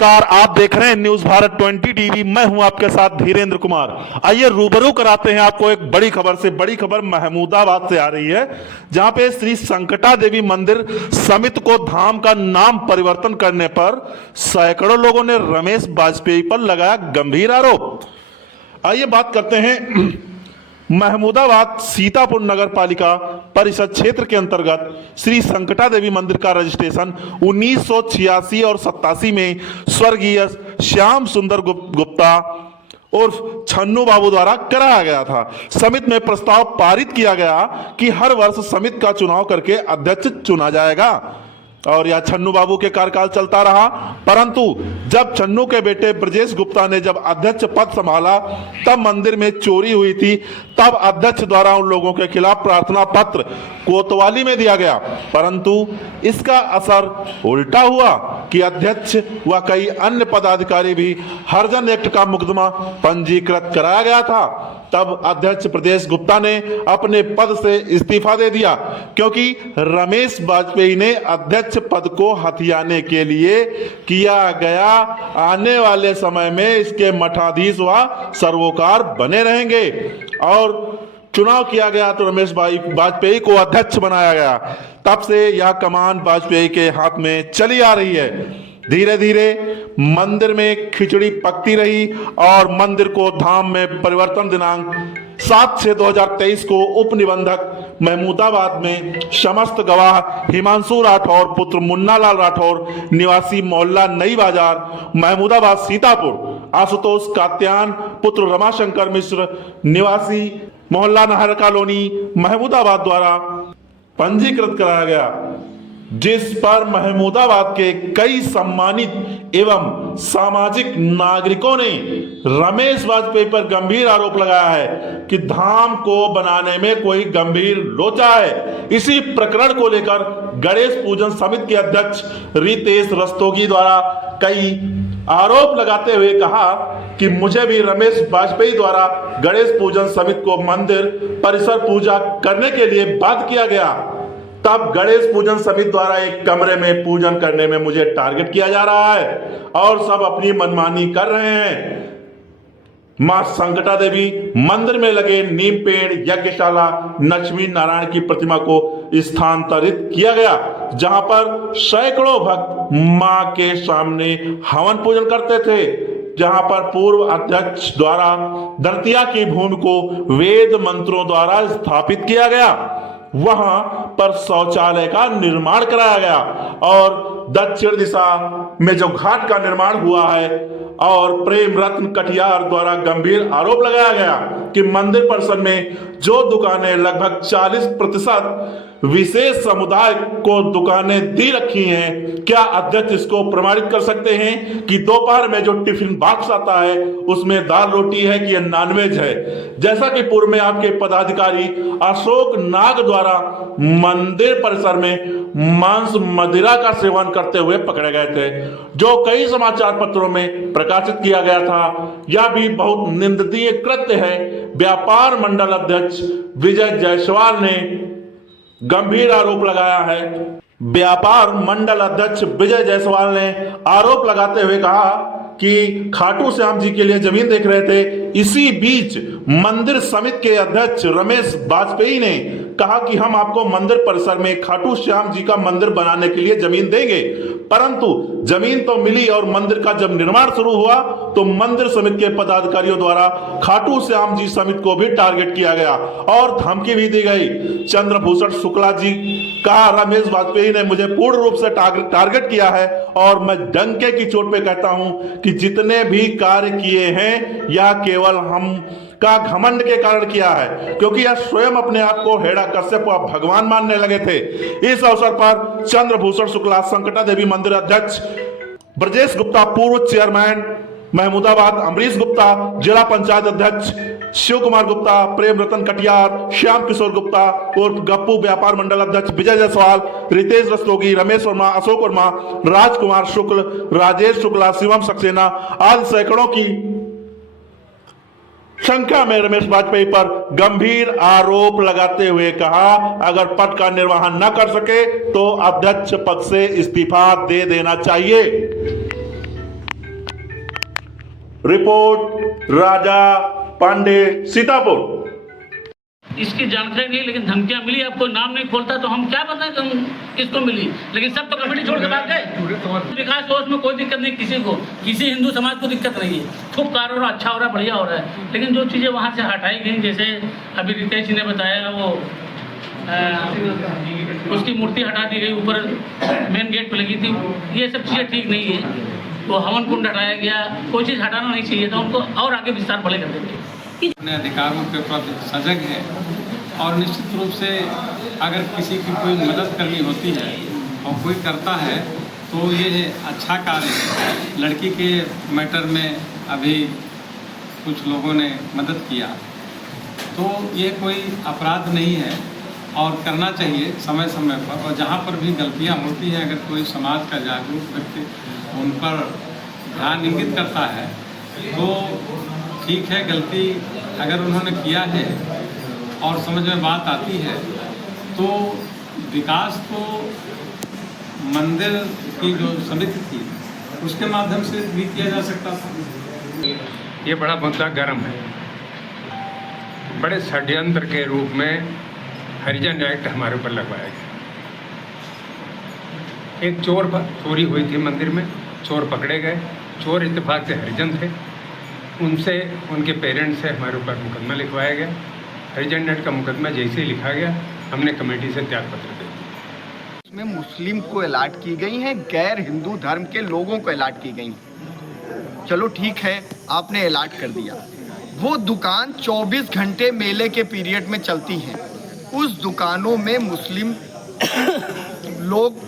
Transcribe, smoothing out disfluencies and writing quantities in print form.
नमस्कार, आप देख रहे हैं न्यूज भारत 20 टीवी। मैं हूं आपके साथ धीरेन्द्र कुमार। आइए रूबरू कराते हैं आपको एक बड़ी खबर से। बड़ी खबर महमूदाबाद से आ रही है, जहां पे श्री संकटा देवी मंदिर समिति को धाम का नाम परिवर्तन करने पर सैकड़ों लोगों ने रमेश वाजपेयी पर लगाया गंभीर आरोप। आइए बात करते हैं महमूदाबाद सीतापुर नगर पालिका परिषद क्षेत्र के अंतर्गत श्री संकटा देवी मंदिर का रजिस्ट्रेशन 1986 और 87 में स्वर्गीय श्याम सुंदर गुप्ता और छन्नू बाबू द्वारा कराया गया था। समिति में प्रस्ताव पारित किया गया कि हर वर्ष समिति का चुनाव करके अध्यक्ष चुना जाएगा और यह छन्नू बाबू के कार्यकाल चलता रहा। परंतु जब छन्नू के बेटे ब्रजेश गुप्ता ने जब अध्यक्ष पद संभाला, तब मंदिर में चोरी हुई थी। तब अध्यक्ष द्वारा उन लोगों के खिलाफ प्रार्थना पत्र कोतवाली में दिया गया, परंतु इसका असर उल्टा हुआ कि अध्यक्ष व कई अन्य पदाधिकारी भी हरजन एक्ट का मुकदमा पंजीकृत कराया गया था। तब अध्यक्ष ब्रजेश गुप्ता ने अपने पद से इस्तीफा दे दिया, क्योंकि रमेश वाजपेयी ने अध्यक्ष पद को हथियाने के लिए किया गया। आने वाले समय में इसके मठाधीश व सर्वोकार बने रहेंगे और चुनाव किया गया तो रमेश वाजपेयी को अध्यक्ष बनाया गया। तब से यह कमान वाजपेयी के हाथ में चली आ रही है। धीरे धीरे मंदिर में खिचड़ी पकती रही और मंदिर को धाम में परिवर्तन दिनांक 7/6/2023 को उप निबंधक महमूदाबाद में समस्त गवाह हिमांशु राठौर पुत्र मुन्ना लाल राठौर निवासी मोहल्ला नई बाजार महमूदाबाद सीतापुर, आशुतोष कात्यान पुत्र रमाशंकर मिश्र निवासी मोहल्ला नहर कॉलोनी महमूदाबाद द्वारा पंजीकृत कराया गया, जिस पर महमूदाबाद के कई सम्मानित एवं सामाजिक नागरिकों ने रमेश वाजपेयी पर गंभीर आरोप लगाया है कि धाम को बनाने में कोई गंभीर लोचा है। इसी प्रकरण को लेकर गणेश पूजन समिति के अध्यक्ष रितेश रस्तोगी द्वारा कई आरोप लगाते हुए कहा कि मुझे भी रमेश वाजपेयी द्वारा गणेश पूजन समिति को मंदिर परिसर पूजा करने के लिए बाध्य किया गया। तब गणेश पूजन समिति द्वारा एक कमरे में पूजन करने में मुझे टारगेट किया जा रहा है और सब अपनी मनमानी कर रहे हैं। मां संकटा देवी मंदिर में लगे नीम पेड़ यज्ञशाला लक्ष्मी नारायण की प्रतिमा को स्थानांतरित किया गया, जहां पर सैकड़ों भक्त मां के सामने हवन पूजन करते थे, जहां पर पूर्व अध्यक्ष द्वारा दंतिया की भूमि को वेद मंत्रों द्वारा स्थापित किया गया। वहां पर शौचालय का निर्माण कराया गया और दक्षिण दिशा में जो घाट का निर्माण हुआ है और प्रेम रत्न कटियार द्वारा गंभीर आरोप लगाया गया कि मंदिर परिसर में जो दुकानें लगभग 40% विशेष समुदाय को दुकानें दी रखी हैं, क्या अध्यक्ष इसको प्रमाणित कर सकते हैं कि दोपहर में जो टिफिन बॉक्स आता है उसमें दाल रोटी है कि नॉनवेज है। जैसा कि पूर्व में आपके पदाधिकारी अशोक नाग द्वारा मंदिर परिसर में मांस मदिरा का सेवन करते हुए पकड़े गए थे, जो कई समाचार पत्रों में प्रकाशित किया गया था। यह भी बहुत निंदनीय कृत्य है। व्यापार मंडल अध्यक्ष विजय जायसवाल ने गंभीर आरोप लगाया है। व्यापार मंडल अध्यक्ष विजय जायसवाल ने आरोप लगाते हुए कहा कि खाटू श्याम जी के लिए जमीन देख रहे थे। इसी बीच मंदिर समिति के अध्यक्ष रमेश वाजपेयी ने कहा कि हम आपको मंदिर परिसर में खाटू श्याम जी का मंदिर बनाने के लिए जमीन देंगे, परंतु जमीन तो मिली और मंदिर का जब निर्माण शुरू हुआ तो मंदिर समिति के पदाधिकारियों द्वारा खाटू श्याम जी समिति को भी टारगेट किया गया और धमकी भी दी गई। चंद्रभूषण शुक्ला जी का रमेश वाजपेयी ने मुझे पूर्ण रूप से टारगेट किया है और मैं डंके की चोट पे कहता हूं कि जितने भी कार्य किए हैं यह केवल हम का घमंड के कारण किया है, क्योंकि यह स्वयं अपने आप को हेड़ा कश्यप व भगवान मानने लगे थे। इस अवसर पर चंद्रभूषण शुक्ला, संकटा देवी मंदिर अध्यक्ष ब्रजेश गुप्ता, पूर्व चेयरमैन महमूदाबाद अमरीश गुप्ता, जिला पंचायत अध्यक्ष शिव कुमार गुप्ता, प्रेम रतन कटियार, श्याम किशोर गुप्ता और गप्पू, व्यापार मंडल अध्यक्ष विजय जायसवाल, रितेश रस्तोगी, रमेश वर्मा, अशोक वर्मा, राजकुमार शुक्ल, राजेश शुक्ला, शिवम सक्सेना आदि सैकड़ों की संख्या में रमेश वाजपेयी पर गंभीर आरोप लगाते हुए कहा, अगर पद का निर्वहन न कर सके तो अध्यक्ष पद से इस्तीफा दे देना चाहिए। रिपोर्ट राजा पांडे, सीतापुर। इसकी जानकारी नहीं, लेकिन धमकियां मिली। अब कोई नाम नहीं खोलता तो हम क्या बताएं कि हम किसको मिली, लेकिन सब तो कमेटी छोड़ के भाग गए। विकास हो उसमें कोई दिक्कत नहीं, किसी को, किसी हिंदू समाज को दिक्कत नहीं है। खूब कार्य हो रहा, अच्छा हो रहा है, बढ़िया हो रहा है। लेकिन जो चीज़ें वहाँ से हटाई गई, जैसे अभी रितेश जी ने बताया, वो उसकी मूर्ति हटा दी गई, ऊपर मेन गेट पर लगी थी, ये सब चीज़ें ठीक नहीं है। वो हवन कुंड हटाया गया, कोई चीज़ हटाना नहीं चाहिए था, उनको और आगे विस्तार भले कर देते। अपने अधिकारों के प्रति सजग है और निश्चित रूप से अगर किसी की कोई मदद करनी होती है और कोई करता है तो ये अच्छा कार्य है। लड़की के मैटर में अभी कुछ लोगों ने मदद किया, तो ये कोई अपराध नहीं है और करना चाहिए समय समय पर। और जहाँ पर भी गलतियाँ होती हैं, अगर कोई समाज का जागरूक व्यक्ति उन पर ध्यान इंगित करता है तो ठीक है। गलती अगर उन्होंने किया है और समझ में बात आती है तो विकास तो मंदिर की जो समिति थी उसके माध्यम से भी किया जा सकता था। ये बड़ा मुद्दा गर्म है। बड़े षड्यंत्र के रूप में हरिजन एक्ट हमारे ऊपर लगवाया गया। एक चोरी हुई थी मंदिर में, चोर पकड़े गए। चोर इत्तेफाक से हरिजन थे, उनसे उनके पेरेंट्स से हमारे ऊपर मुकदमा लिखवाया गया। हरिजन एक्ट का मुकदमा जैसे ही लिखा गया, हमने कमेटी से त्यागपत्र दे दिया। इसमें मुस्लिम को अलॉट की गई हैं, गैर हिंदू धर्म के लोगों को अलॉट की गई हैं। चलो ठीक है, आपने अलॉट कर दिया। वो दुकान 24 घंटे मेले के पीरियड में चलती हैं। उस दुकानों में मुस्लिम लोग